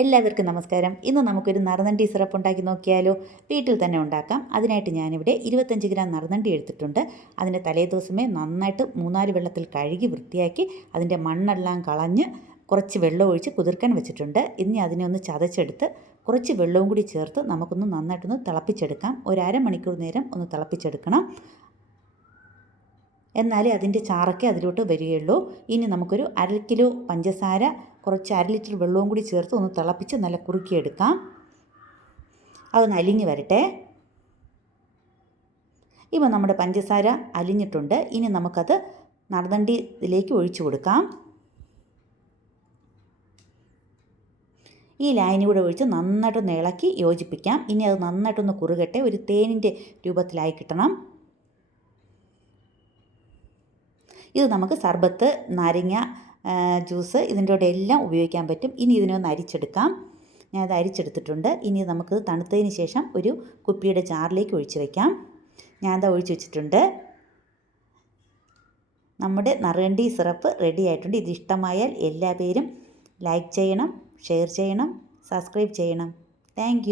എല്ലാവർക്കും നമസ്കാരം. ഇന്ന് നമുക്കൊരു നറുനണ്ടി സിറപ്പ് ഉണ്ടാക്കി നോക്കിയാലോ? വീട്ടിൽ തന്നെ ഉണ്ടാക്കാം. അതിനായിട്ട് ഞാനിവിടെ ഇരുപത്തഞ്ച് ഗ്രാം നറുനണ്ടി എടുത്തിട്ടുണ്ട്. അതിന്റെ തലേദിവസമേ നന്നായിട്ട് മൂന്നാൽ വെള്ളത്തിൽ കഴുകി വൃത്തിയാക്കി അതിന്റെ മണ്ണെല്ലാം കളഞ്ഞ് കുറച്ച് വെള്ളം ഒഴിച്ച് കുതിർക്കാൻ വെച്ചിട്ടുണ്ട്. ഇനി അതിനെ ഒന്ന് ചതച്ചെടുത്ത് കുറച്ച് വെള്ളവും കൂടി ചേർത്ത് നമുക്കൊന്ന് നന്നായിട്ടൊന്ന് തിളപ്പിച്ചെടുക്കാം. ഒരു അരമണിക്കൂർ നേരം ഒന്ന് തിളപ്പിച്ചെടുക്കണം. എന്നാലേ അതിന്റെ ചാറൊക്കെ അതിലോട്ട് വരികയുള്ളൂ. ഇനി നമുക്കൊരു അര കിലോ പഞ്ചസാര കുറച്ച് അര ലിറ്റർ വെള്ളവും കൂടി ചേർത്ത് ഒന്ന് തിളപ്പിച്ച് നല്ല കുറുക്കിയെടുക്കാം. അതൊന്ന് അലിഞ്ഞ് വരട്ടെ. ഇപ്പോൾ നമ്മുടെ പഞ്ചസാര അലിഞ്ഞിട്ടുണ്ട്. ഇനി നമുക്കത് നടതണ്ടി ഇതിലേക്ക് ഒഴിച്ചു കൊടുക്കാം. ഈ ലൈനി കൂടെ ഒഴിച്ച് നന്നായിട്ടൊന്ന് ഇളക്കി യോജിപ്പിക്കാം. ഇനി അത് നന്നായിട്ടൊന്ന് കുറുകട്ടെ. ഒരു തേനിന്റെ രൂപത്തിലായി കിട്ടണം. ഇത് നമുക്ക് സർബത്ത് നാരങ്ങ ജ്യൂസ് ഇതിന്റെ കൂടെ എല്ലാം ഉപയോഗിക്കാൻ പറ്റും. ഇനി ഇതിനൊന്ന് അരിച്ചെടുക്കാം. ഞാനത് അരിച്ചെടുത്തിട്ടുണ്ട്. ഇനി നമുക്ക് തണുത്തതിന് ശേഷം ഒരു കുപ്പിയുടെ ജാറിലേക്ക് ഒഴിച്ച് വയ്ക്കാം ഞാനത് ഒഴിച്ച് വെച്ചിട്ടുണ്ട്. നമ്മുടെ നറുകണ്ടി സിറപ്പ് റെഡി ആയിട്ടുണ്ട്. ഇത് ഇഷ്ടമായാൽ എല്ലാ പേരും ലൈക്ക് ചെയ്യണം ഷെയർ ചെയ്യണം സബ്സ്ക്രൈബ് ചെയ്യണം. താങ്ക്